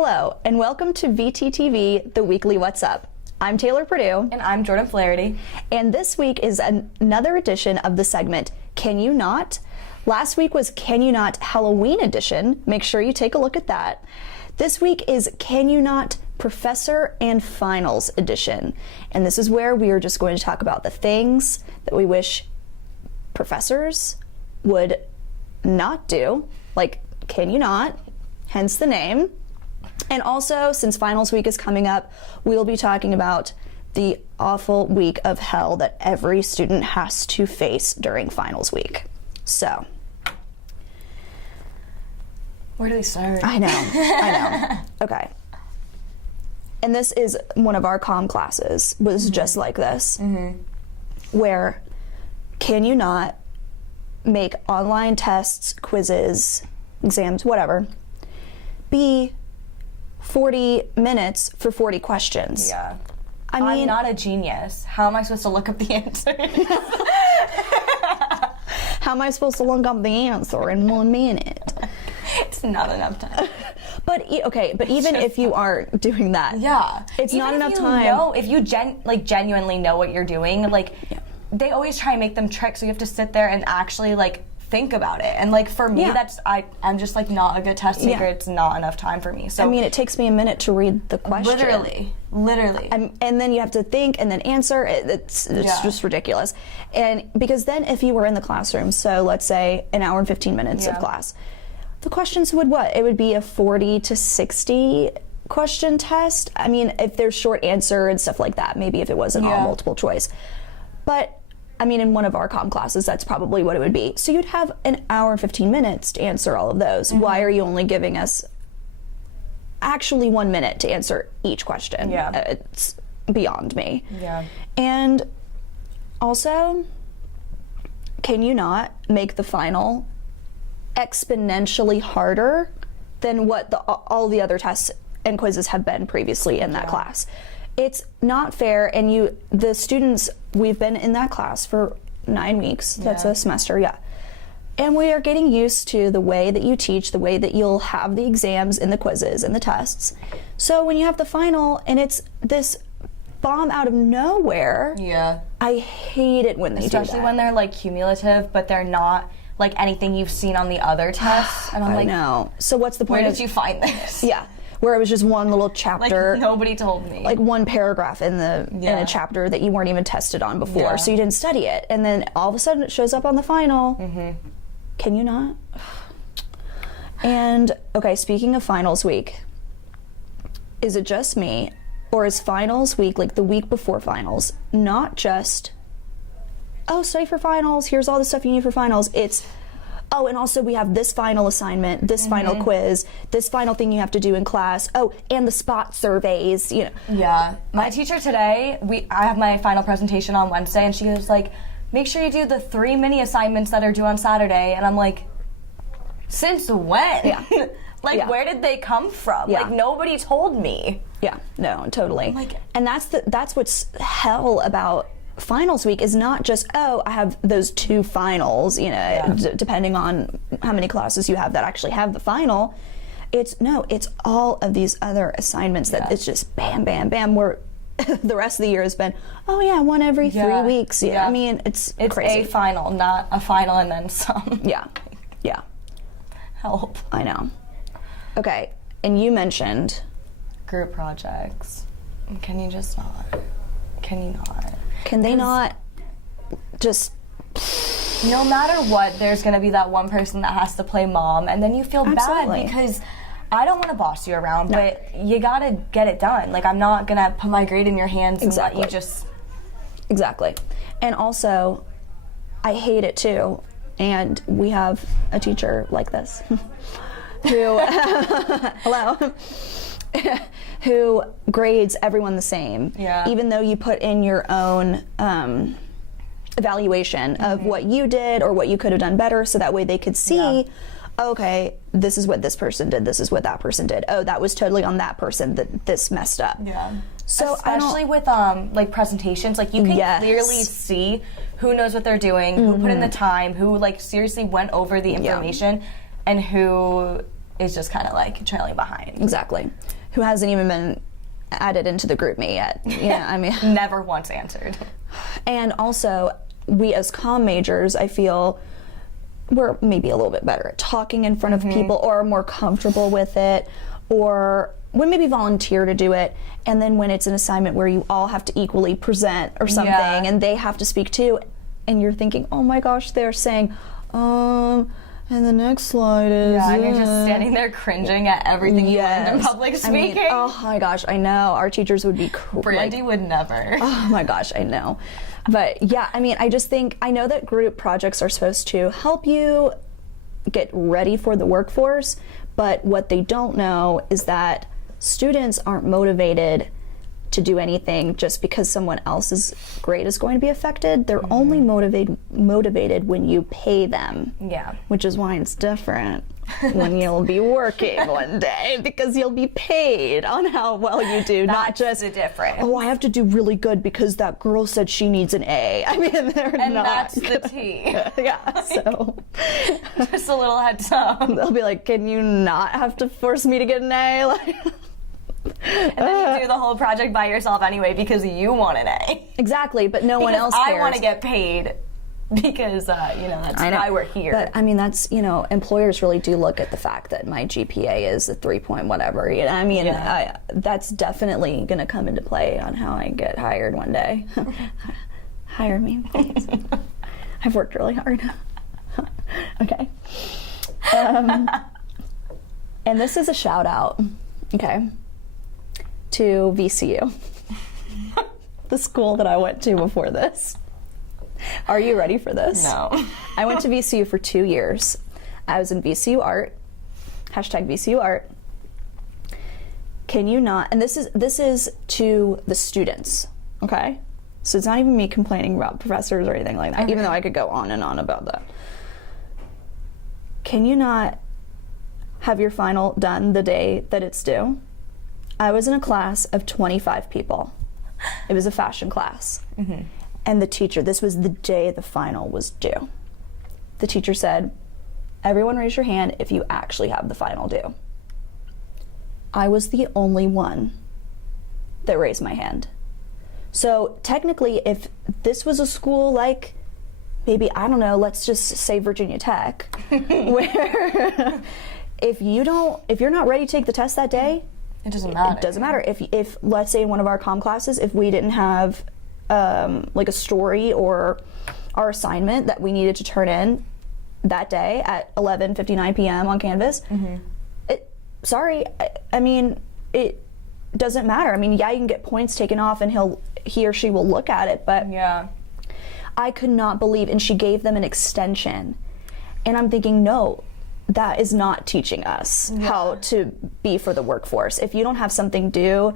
Hello, and welcome to VTTV, the weekly What's Up. I'm Taylor Perdue. And I'm Jordyn Flaherty. And this week is another edition of the segment, Can You Not? Last week was Can You Not Halloween edition. Make sure you take a look at that. This week is Can You Not Professor and Finals edition. And this is where we are just going to talk about the things that we wish professors would not do. Like, can you not? Hence the name. And also, since finals week is coming up, we'll be talking about the awful week of hell that every student has to face during finals week. Where do we start? I know. Okay. And this is one of our comm classes, was just like this, where can you not make online tests, quizzes, exams, whatever, be 40 minutes for 40 questions. Yeah. I mean, I'm not a genius. How am I supposed to look up the answers? How am I supposed to look up the answer in 1 minute? It's not enough time. But even if you are doing that, Yeah. it's Even not if enough you time. Know, if you genuinely know what you're doing, they always try and make them tricks, so you have to sit there and actually think about it. And for me, I'm just not a good test taker. Yeah. It's not enough time for me. So I mean, it takes me a minute to read the question. Literally. And then you have to think and then answer. It's just ridiculous. And because then if you were in the classroom, so let's say an hour and 15 minutes of class, the questions would what? It would be a 40 to 60 question test. I mean, if there's short answer and stuff like that, maybe if it wasn't all multiple choice. But I mean, in one of our comm classes, that's probably what it would be. So you'd have an hour and 15 minutes to answer all of those. Why are you only giving us actually 1 minute to answer each question? Yeah. It's beyond me. Yeah. And also, can you not make the final exponentially harder than what all the other tests and quizzes have been previously in that class? It's not fair, and the students, we've been in that class for 9 weeks. That's a semester, and we are getting used to the way that you teach, the way that you'll have the exams and the quizzes and the tests. So when you have the final and it's this bomb out of nowhere, I hate it when they do that. Especially when they're cumulative, but they're not anything you've seen on the other tests. And I'm I know. So what's the point? Where did you find this? Yeah. Where it was just one little chapter. Nobody told me. One paragraph in a chapter that you weren't even tested on before, so you didn't study it. And then all of a sudden it shows up on the final. Can you not? And, okay, speaking of finals week, is it just me, or is finals week, the week before finals, not just, oh, study for finals, here's all the stuff you need for finals. It's, oh, and also we have this final assignment, this final quiz, this final thing you have to do in class. Oh, and the spot surveys, Yeah. My teacher today, I have my final presentation on Wednesday, and she was like, make sure you do the 3 mini assignments that are due on Saturday. And I'm like, since when? Yeah. Where did they come from? Yeah. Nobody told me. Yeah, no, totally. And that's what's hell about finals week, is not just, oh, I have those 2 finals, depending on how many classes you have that actually have the final. It's all of these other assignments that it's just bam, bam, bam, where the rest of the year has been, oh yeah, 1 every 3 weeks. Yeah. I mean, it's crazy. A final, not a final and then some. Yeah. Help. I know. Okay, and you mentioned group projects. Can you just not? Can you not? Can they not just... No matter what, there's going to be that one person that has to play mom, and then you feel bad because I don't want to boss you around, but you got to get it done. I'm not going to put my grade in your hands and let you just... Exactly. And also, I hate it too, and we have a teacher like this who... Hello? who grades everyone the same, even though you put in your own evaluation of what you did or what you could have done better, so that way they could see, okay, this is what this person did, this is what that person did. Oh, that was totally on that person that this messed up. Yeah. So especially with presentations, you can clearly see who knows what they're doing, who put in the time, who seriously went over the information, and who is just kind of like trailing behind. Exactly. Who hasn't even been added into the group me yet. Yeah, I mean. Never once answered. And also, we as comm majors, I feel, we're maybe a little bit better at talking in front of people, or more comfortable with it, or would maybe volunteer to do it. And then when it's an assignment where you all have to equally present or something, and they have to speak too, and you're thinking, oh my gosh, they're saying, and the next slide is... Yeah, and you're just standing there cringing at everything you learned in public speaking. I mean, oh my gosh, I know. Our teachers would be... Brandy would never. Oh my gosh, I know. But yeah, I mean, I just think, I know that group projects are supposed to help you get ready for the workforce, but what they don't know is that students aren't motivated to do anything just because someone else's grade is going to be affected. They're only motivated when you pay them. Yeah. Which is why it's different when you'll be working one day, because you'll be paid on how well you do, not just the difference. Oh, I have to do really good because that girl said she needs an A. I mean, they're not. And that's the T. Yeah, so. Just a little heads up. They'll be like, can you not have to force me to get an A? Like, and then you do the whole project by yourself anyway because you want an A. Exactly, but no one else cares. I want to get paid because, that's why we're here. But, I mean, that's, employers really do look at the fact that my GPA is a 3 point whatever. I mean, that's definitely going to come into play on how I get hired one day. Hire me, please. I've worked really hard. Okay. And this is a shout out, okay, to VCU, the school that I went to before this. Are you ready for this? No. I went to VCU for 2 years. I was in VCU Art, #VCU Art. Can you not, and this is to the students, okay? So it's not even me complaining about professors or anything like that, even though I could go on and on about that. Can you not have your final done the day that it's due? I was in a class of 25 people. It was a fashion class. And the teacher, this was the day the final was due. The teacher said, everyone raise your hand if you actually have the final due. I was the only one that raised my hand. So technically, if this was a school like, maybe, I don't know, let's just say Virginia Tech, where if you're not ready to take the test that day, it doesn't matter. It doesn't matter. If let's say in one of our comm classes, if we didn't have like a story or our assignment that we needed to turn in that day at 11:59 p.m. on Canvas, I mean, it doesn't matter. I mean, yeah, you can get points taken off and he or she will look at it, but yeah. I could not believe, and she gave them an extension. And I'm thinking, no, that is not teaching us how to be for the workforce. If you don't have something due,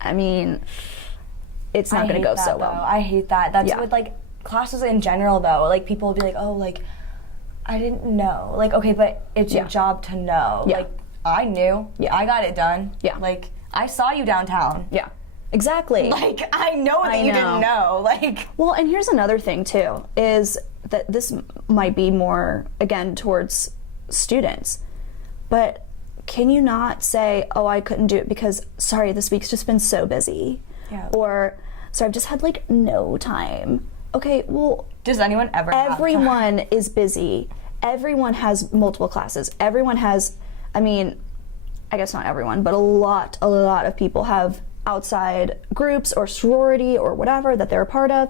I mean, it's not going to go so well. I hate that. That's with, like, classes in general, though. Like, people will be like, oh, like, I didn't know. Like, okay, but it's your job to know. Yeah. Like, I knew. Yeah. I got it done. Yeah. Like, I saw you downtown. Yeah. Exactly. Like, I know that you didn't know. Like, well, and here's another thing, too, is that this might be more, again, towards students. But can you not say, oh, I couldn't do it because, sorry, this week's just been so busy. Yeah. Or, sorry, I've just had, like, no time. Okay, well... Does anyone ever Everyone is busy. Everyone has multiple classes. Everyone has, I mean, I guess not everyone, but a lot of people have outside groups or sorority or whatever that they're a part of.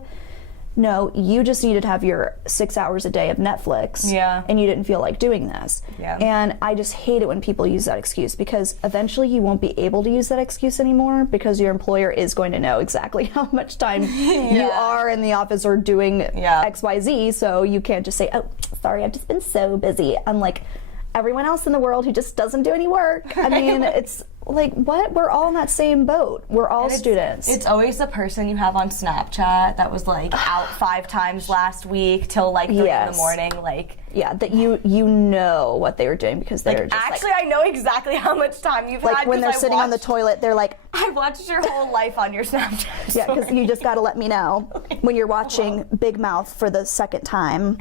No, you just needed to have your 6 hours a day of Netflix. Yeah. And you didn't feel like doing this. Yeah. And I just hate it when people use that excuse, because eventually you won't be able to use that excuse anymore, because your employer is going to know exactly how much time you are in the office or doing XYZ, so you can't just say, oh, sorry, I've just been so busy. Unlike everyone else in the world who just doesn't do any work. I mean, it's like, what? We're all in that same boat. We're all students. It's always the person you have on Snapchat that was like out 5 times last week till like 3 in the morning. Like, yeah, that you know what they were doing because they're just actually, I know exactly how much time you've had. Like when they're sitting on the toilet, they're like, I watched your whole life on your Snapchat. Yeah, because you just got to let me know when you're watching Big Mouth for the second time.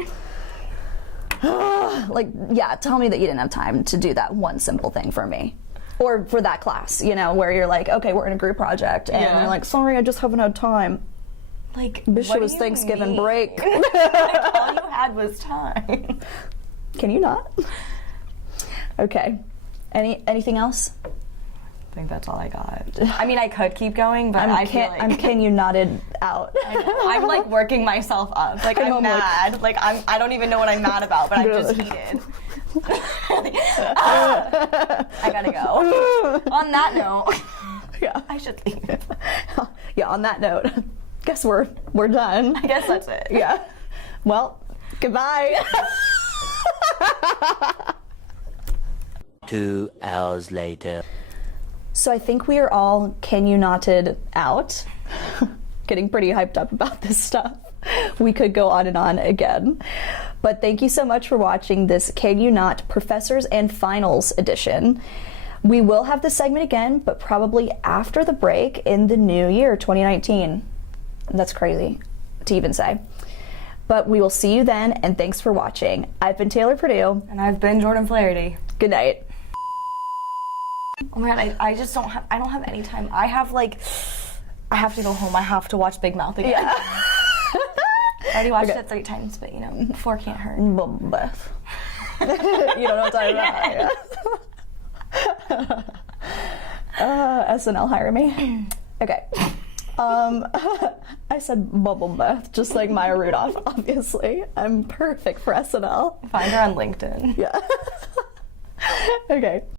Like, yeah, tell me that you didn't have time to do that one simple thing for me. Or for that class, you know, where you're like, okay, we're in a group project, and you're like, sorry, I just haven't had time. Like, Wish it was Thanksgiving break. Like, all you had was time. Can you not? Okay. Anything else? I think that's all I got. I mean, I could keep going, but I feel like... I'm can you knotted out. I'm like working myself up. Like, I'm mad. Like, I don't even know what I'm mad about, but I'm just heated. I gotta go. On that note, yeah, I should leave. Yeah, on that note, guess we're done. I guess that's it. Yeah. Well, goodbye. 2 hours later. So I think we are all can you knotted out. Getting pretty hyped up about this stuff. We could go on and on again. But thank you so much for watching this Can You Not Professors and Finals edition. We will have this segment again, but probably after the break in the new year, 2019. That's crazy to even say. But we will see you then, and thanks for watching. I've been Taylor Perdue. And I've been Jordyn Flaherty. Good night. Oh my god, I just don't have any time. I have to go home. I have to watch Big Mouth again. Yeah. I already watched it 3 times, but you know, 4 can't hurt. You don't know what I'm talking about. SNL, hire me. Okay. I said bubble bath, just like Maya Rudolph, obviously. I'm perfect for SNL. Find her on LinkedIn. Yeah. Okay.